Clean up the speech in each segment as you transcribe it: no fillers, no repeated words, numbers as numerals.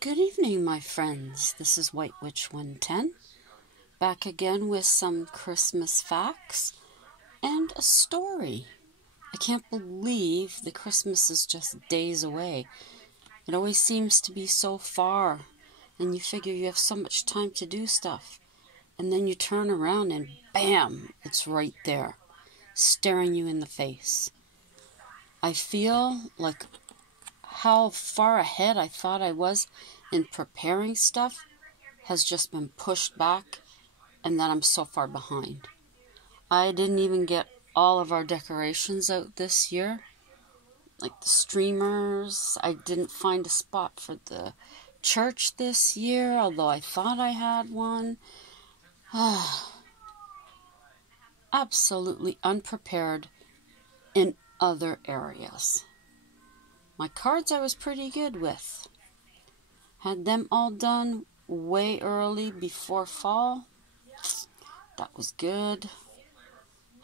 Good evening, my friends. This is White Witch 110, back again with some Christmas facts and a story. I can't believe the Christmas is just days away. It always seems to be so far, and you figure you have so much time to do stuff. And then you turn around and bam, it's right there, staring you in the face. I feel like how far ahead I thought I was in preparing stuff has just been pushed back, and that I'm so far behind. I didn't even get all of our decorations out this year, like the streamers. I didn't find a spot for the church this year, although I thought I had one. Absolutely unprepared in other areas. My cards I was pretty good with. Had them all done way early before fall. That was good.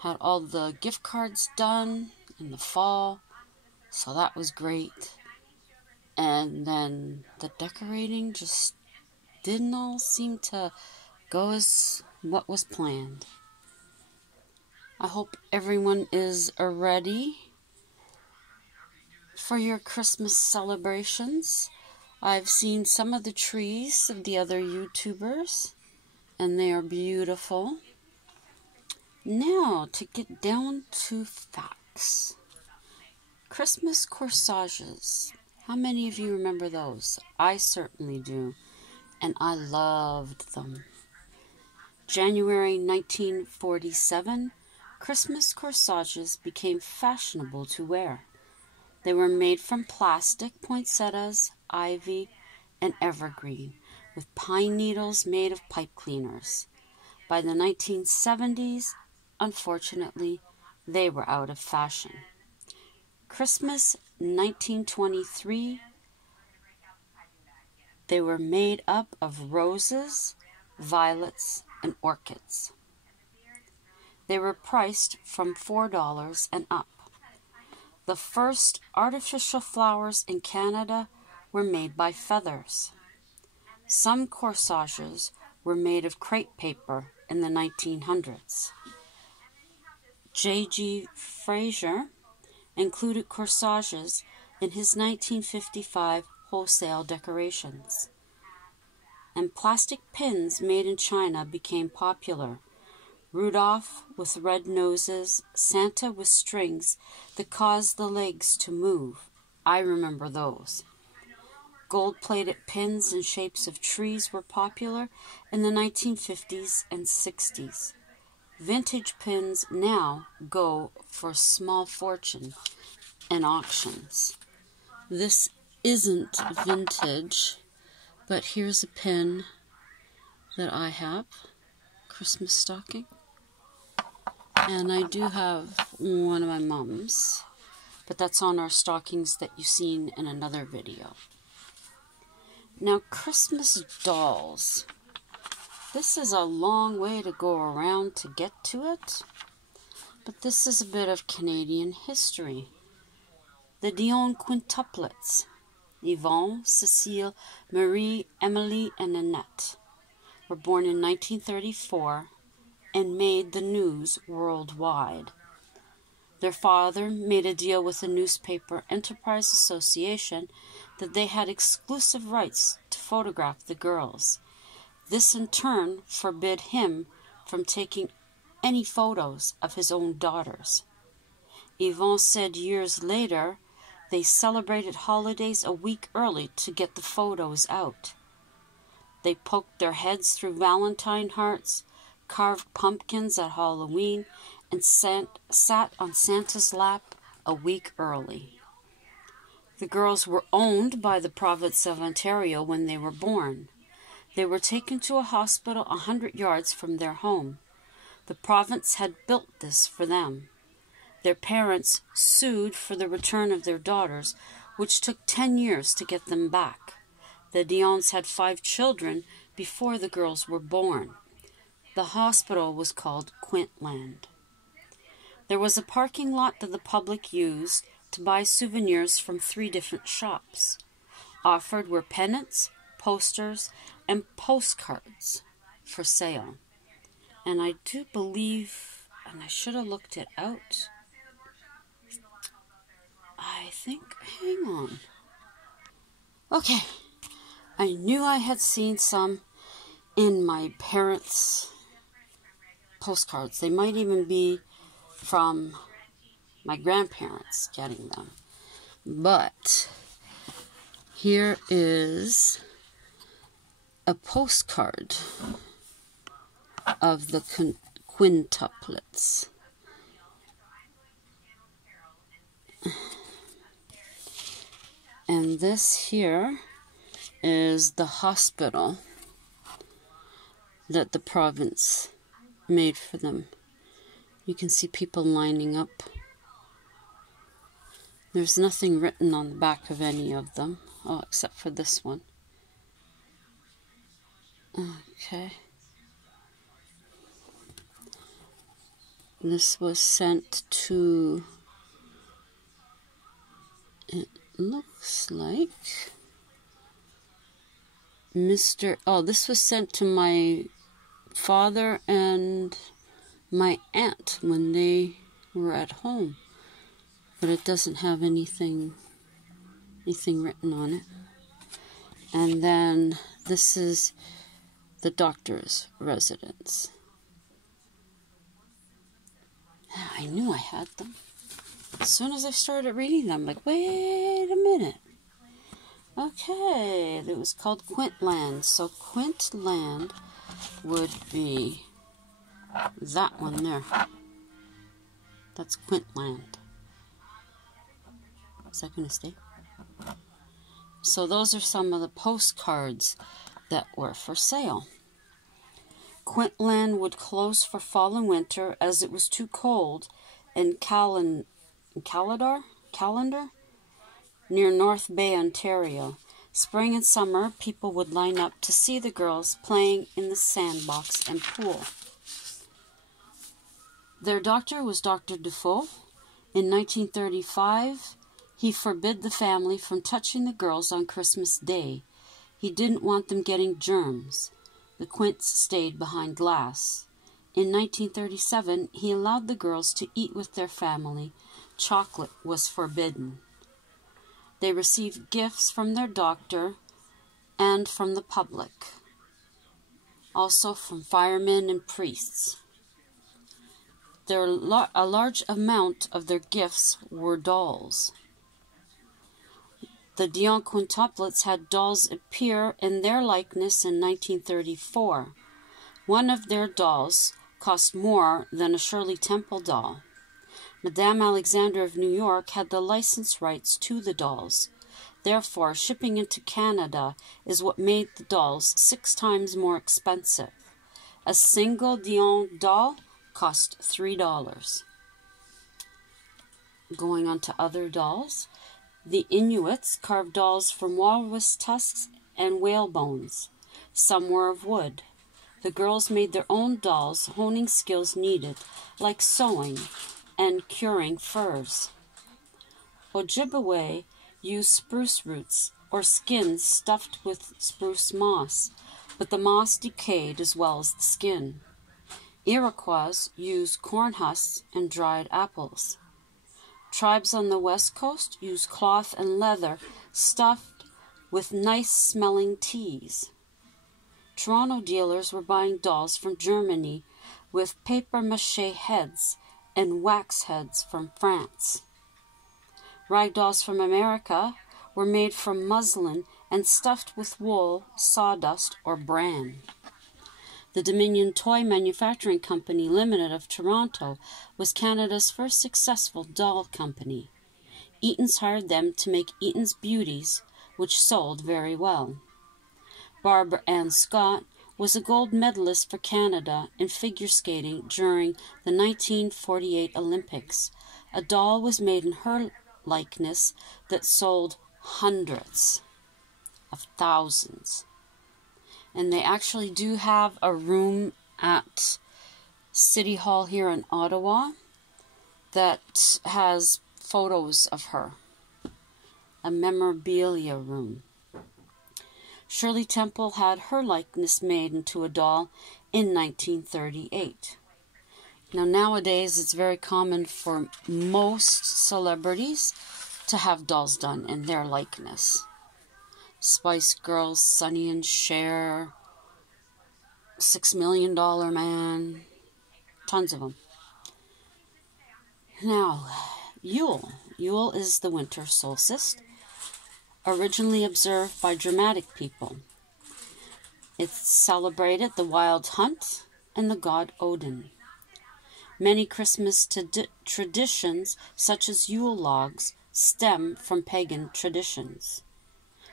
Had all the gift cards done in the fall. So that was great. And then the decorating just didn't all seem to go as what was planned. I hope everyone is ready for your Christmas celebrations. I've seen some of the trees of the other YouTubers, and they are beautiful. Now, to get down to facts. Christmas corsages. How many of you remember those? I certainly do, and I loved them. January 1947, Christmas corsages became fashionable to wear. They were made from plastic, poinsettias, ivy, and evergreen, with pine needles made of pipe cleaners. By the 1970s, unfortunately, they were out of fashion. Christmas 1923, they were made up of roses, violets, and orchids. They were priced from $4 and up. The first artificial flowers in Canada were made by feathers. Some corsages were made of crepe paper in the 1900s. J.G. Fraser included corsages in his 1955 wholesale decorations. And plastic pins made in China became popular. Rudolph with red noses, Santa with strings that caused the legs to move. I remember those. Gold-plated pins in shapes of trees were popular in the 1950s and 60s. Vintage pins now go for a small fortune in auctions. This isn't vintage, but here's a pin that I have, Christmas stocking. And I do have one of my mom's, but that's on our stockings that you've seen in another video. Now, Christmas dolls. This is a long way to go around to get to it, but this is a bit of Canadian history. The Dion quintuplets, Yvonne, Cecile, Marie, Emily, and Annette, were born in 1934 and made the news worldwide. Their father made a deal with the Newspaper Enterprise Association that they had exclusive rights to photograph the girls. This in turn forbid him from taking any photos of his own daughters. Yvonne said years later they celebrated holidays a week early to get the photos out. They poked their heads through Valentine hearts, carved pumpkins at Halloween, and sat on Santa's lap a week early. The girls were owned by the province of Ontario when they were born. They were taken to a hospital 100 yards from their home. The province had built this for them. Their parents sued for the return of their daughters, which took 10 years to get them back. The Dions had 5 children before the girls were born. The hospital was called Quintland. There was a parking lot that the public used to buy souvenirs from 3 different shops. Offered were pennants, posters, and postcards for sale. And I do believe, and I should have looked it out, I think, hang on. Okay, I knew I had seen some in my parents' postcards. They might even be from my grandparents getting them. But here is a postcard of the quintuplets. And this here is the hospital that the province made for them. You can see people lining up. There's nothing written on the back of any of them. Oh, except for this one. Okay. This was sent to, it looks like, this was sent to my father and my aunt when they were at home. But it doesn't have anything written on it. And then this is the doctor's residence. I knew I had them. As soon as I started reading them, like, wait a minute. Okay, it was called Quintland. So Quintland would be that one there. That's Quintland. Is that going to stay? So those are some of the postcards that were for sale. Quintland would close for fall and winter as it was too cold in Callander, near North Bay, Ontario. Spring and summer, people would line up to see the girls playing in the sandbox and pool. Their doctor was Dr. Dufault. In 1935, he forbid the family from touching the girls on Christmas Day. He didn't want them getting germs. The Quints stayed behind glass. In 1937, he allowed the girls to eat with their family. Chocolate was forbidden. They received gifts from their doctor and from the public, also from firemen and priests. A large amount of their gifts were dolls. The Dion quintuplets had dolls appear in their likeness in 1934. One of their dolls cost more than a Shirley Temple doll. Madame Alexander of New York had the license rights to the dolls. Therefore, shipping into Canada is what made the dolls 6 times more expensive. A single Dion doll cost $3. Going on to other dolls. The Inuits carved dolls from walrus tusks and whale bones. Some were of wood. The girls made their own dolls, honing skills needed, like sewing and curing furs. Ojibwe used spruce roots or skins stuffed with spruce moss, but the moss decayed as well as the skin. Iroquois used corn husks and dried apples. Tribes on the west coast used cloth and leather stuffed with nice-smelling teas. Toronto dealers were buying dolls from Germany with papier-mâché heads and wax heads from France. Rag dolls from America were made from muslin and stuffed with wool, sawdust, or bran. The Dominion Toy Manufacturing Company Limited of Toronto was Canada's first successful doll company. Eaton's hired them to make Eaton's Beauties, which sold very well. Barbara Ann Scott was a gold medalist for Canada in figure skating during the 1948 Olympics. A doll was made in her likeness that sold hundreds of thousands. And they actually do have a room at City Hall here in Ottawa that has photos of her. A memorabilia room. Shirley Temple had her likeness made into a doll in 1938. Now, nowadays, it's very common for most celebrities to have dolls done in their likeness. Spice Girls, Sonny and Cher, $6 Million Man, tons of them. Now, Yule. Yule is the winter solstice, originally observed by dramatic people. It celebrated the wild hunt and the god Odin. Many Christmas traditions, such as Yule logs, stem from pagan traditions.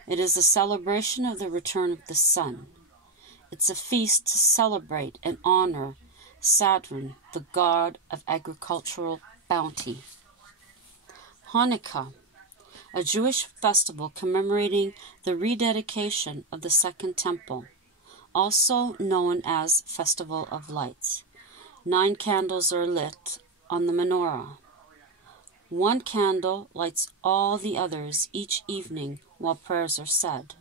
It is a celebration of the return of the sun. It's a feast to celebrate and honor Saturn, the god of agricultural bounty. Hanukkah, a Jewish festival commemorating the rededication of the Second Temple, also known as Festival of Lights. 9 candles are lit on the menorah. 1 candle lights all the others each evening while prayers are said.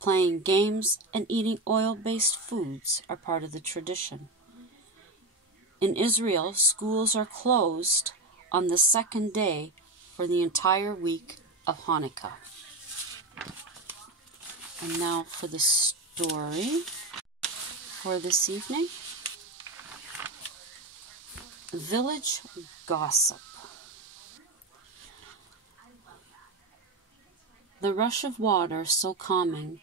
Playing games and eating oil-based foods are part of the tradition. In Israel, schools are closed on the second day for the entire week of Hanukkah. And now for the story for this evening. Village Gossip. The rush of water, so calming,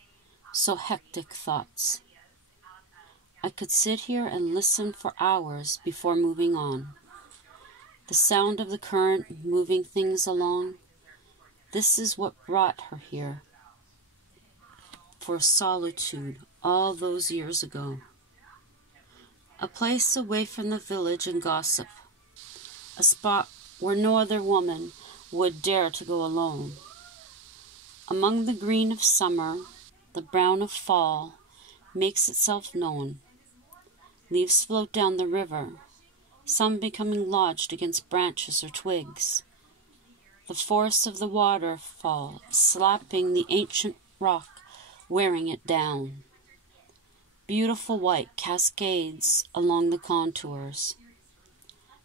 so hectic thoughts. I could sit here and listen for hours before moving on. The sound of the current moving things along. This is what brought her here, for solitude all those years ago. A place away from the village and gossip. A spot where no other woman would dare to go alone. Among the green of summer, the brown of fall makes itself known. Leaves float down the river, some becoming lodged against branches or twigs. The force of the waterfall slapping the ancient rock, wearing it down. Beautiful white cascades along the contours.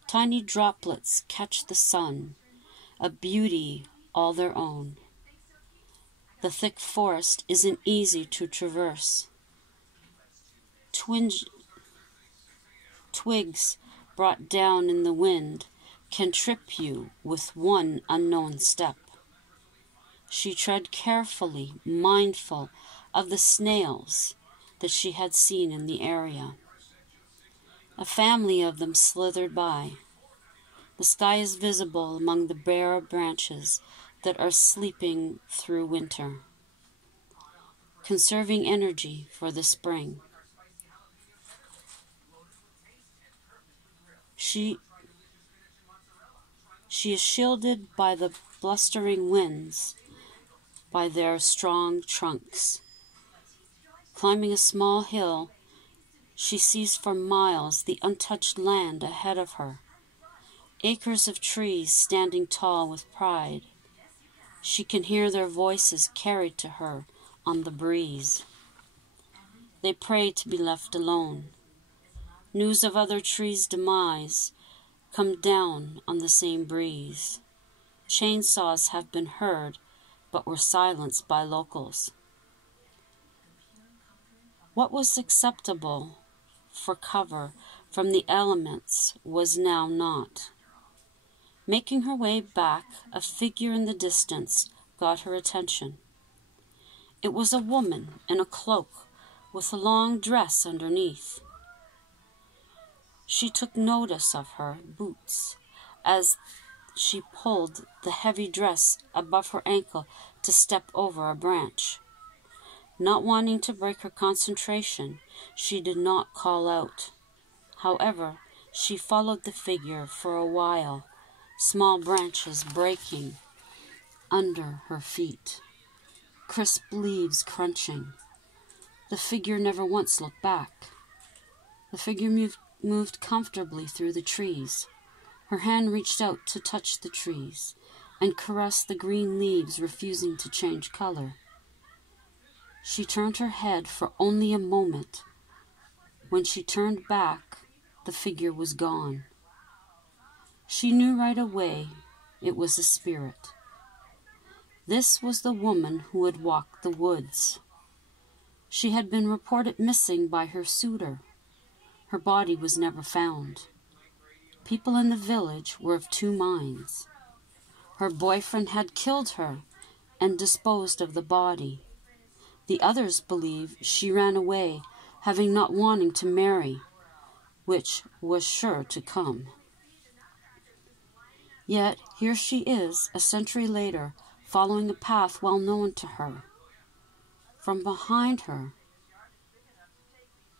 Tiny droplets catch the sun, a beauty all their own. The thick forest isn't easy to traverse. Twigs brought down in the wind can trip you with one unknown step. She tread carefully, mindful of the snails that she had seen in the area. A family of them slithered by. The sky is visible among the bare branches that are sleeping through winter, conserving energy for the spring. She is shielded by the blustering winds, by their strong trunks. Climbing a small hill, she sees for miles the untouched land ahead of her, acres of trees standing tall with pride. She can hear their voices carried to her on the breeze. They pray to be left alone. News of other trees' demise come down on the same breeze. Chainsaws have been heard, but were silenced by locals. What was acceptable for cover from the elements was now not. Making her way back, a figure in the distance got her attention. It was a woman in a cloak with a long dress underneath. She took notice of her boots as she pulled the heavy dress above her ankle to step over a branch. Not wanting to break her concentration, she did not call out. However, she followed the figure for a while, small branches breaking under her feet, crisp leaves crunching. The figure never once looked back. The figure moved comfortably through the trees. Her hand reached out to touch the trees and caress the green leaves refusing to change color. She turned her head for only a moment. When she turned back, the figure was gone. She knew right away it was a spirit. This was the woman who had walked the woods. She had been reported missing by her suitor. Her body was never found. People in the village were of two minds. Her boyfriend had killed her and disposed of the body. The others believe she ran away, having not wanting to marry, which was sure to come. Yet here she is, a century later, following a path well known to her. From behind her,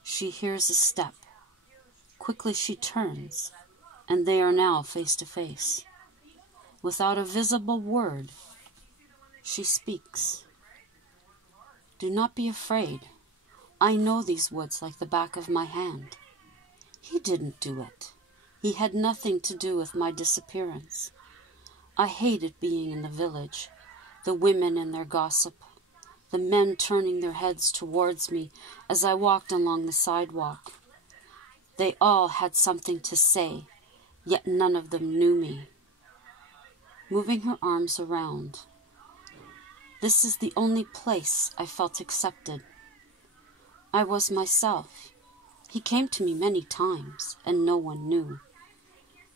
she hears a step. Quickly she turns, and they are now face to face. Without a visible word, she speaks. Do not be afraid. I know these woods like the back of my hand. He didn't do it. He had nothing to do with my disappearance. I hated being in the village, the women and their gossip, the men turning their heads towards me as I walked along the sidewalk. They all had something to say, yet none of them knew me. Moving her arms around, this is the only place I felt accepted. I was myself. He came to me many times, and no one knew.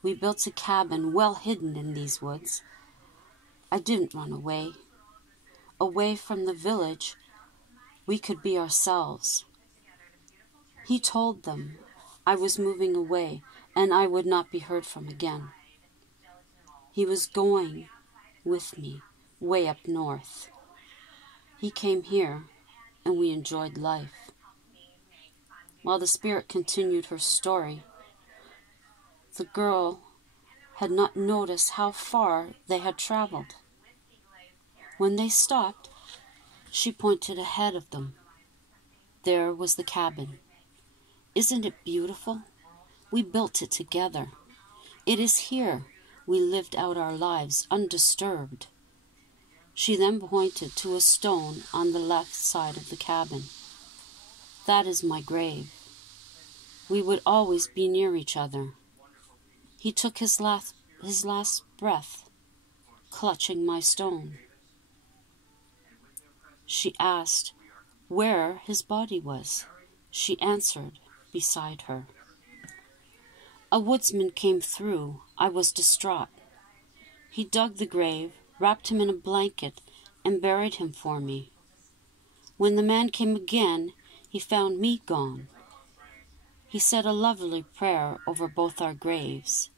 We built a cabin well hidden in these woods. I didn't run away. Away from the village, we could be ourselves. He told them I was moving away, and I would not be heard from again. He was going with me, way up north. He came here, and we enjoyed life. While the spirit continued her story, the girl had not noticed how far they had traveled. When they stopped, she pointed ahead of them. There was the cabin. Isn't it beautiful? We built it together. It is here we lived out our lives undisturbed. She then pointed to a stone on the left side of the cabin. That is my grave. We would always be near each other. He took his last breath, clutching my stone. She asked where his body was. She answered, beside her. A woodsman came through. I was distraught. He dug the grave, wrapped him in a blanket, and buried him for me. When the man came again, he found me gone. He said a lovely prayer over both our graves.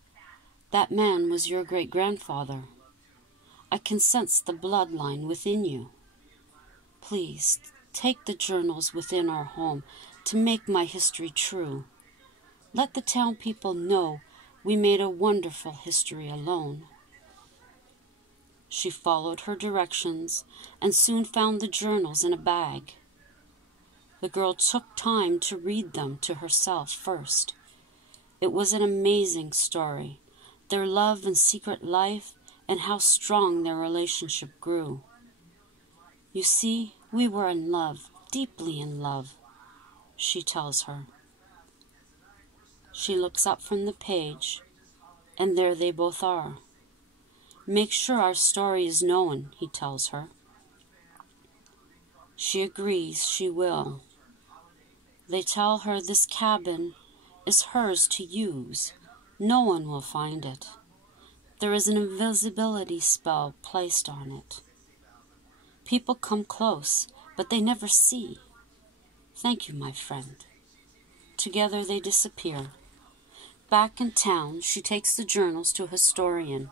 That man was your great-grandfather. I can sense the bloodline within you. Please, take the journals within our home to make my history true. Let the town people know we made a wonderful history alone. She followed her directions and soon found the journals in a bag. The girl took time to read them to herself first. It was an amazing story, their love and secret life, and how strong their relationship grew. You see, we were in love, deeply in love, she tells her. She looks up from the page, and there they both are. Make sure our story is known, he tells her. She agrees she will. They tell her this cabin is hers to use. No one will find it. There is an invisibility spell placed on it. People come close, but they never see. Thank you, my friend. Together they disappear. Back in town, she takes the journals to a historian.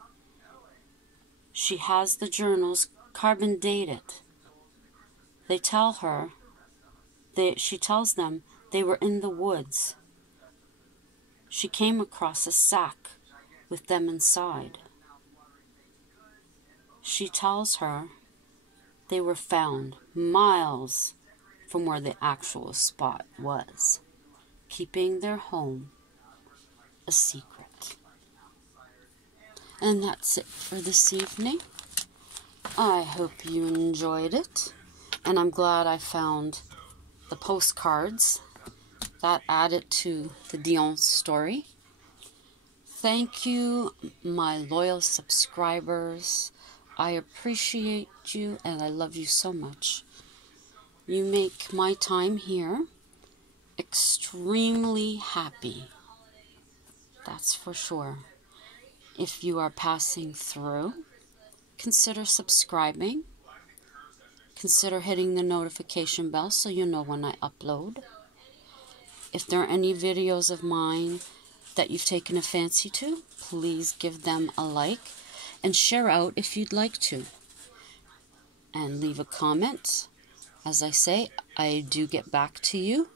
She has the journals carbon dated. She tells them they were in the woods. She came across a sack with them inside. She tells her they were found miles from where the actual spot was, keeping their home a secret. And that's it for this evening. I hope you enjoyed it. And I'm glad I found the postcards that added to the Dion story. Thank you, my loyal subscribers. I appreciate you and I love you so much. You make my time here extremely happy. That's for sure. If you are passing through, consider subscribing. Consider hitting the notification bell so you know when I upload. If there are any videos of mine that you've taken a fancy to, please give them a like and share out if you'd like to. And leave a comment. As I say, I do get back to you.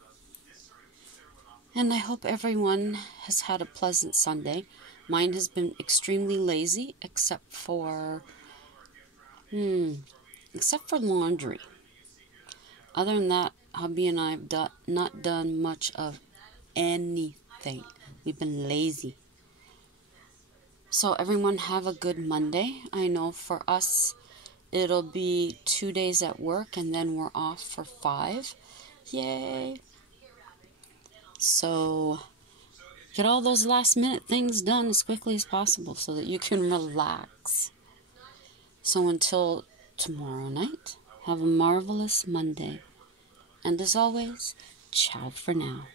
And I hope everyone has had a pleasant Sunday. Mine has been extremely lazy, except for laundry. Other than that, hubby and I have not done much of anything. We've been lazy. So everyone have a good Monday. I know for us, it'll be 2 days at work and then we're off for 5. Yay! So get all those last minute things done as quickly as possible so that you can relax. So until tomorrow night, have a marvelous Monday. And as always, ciao for now.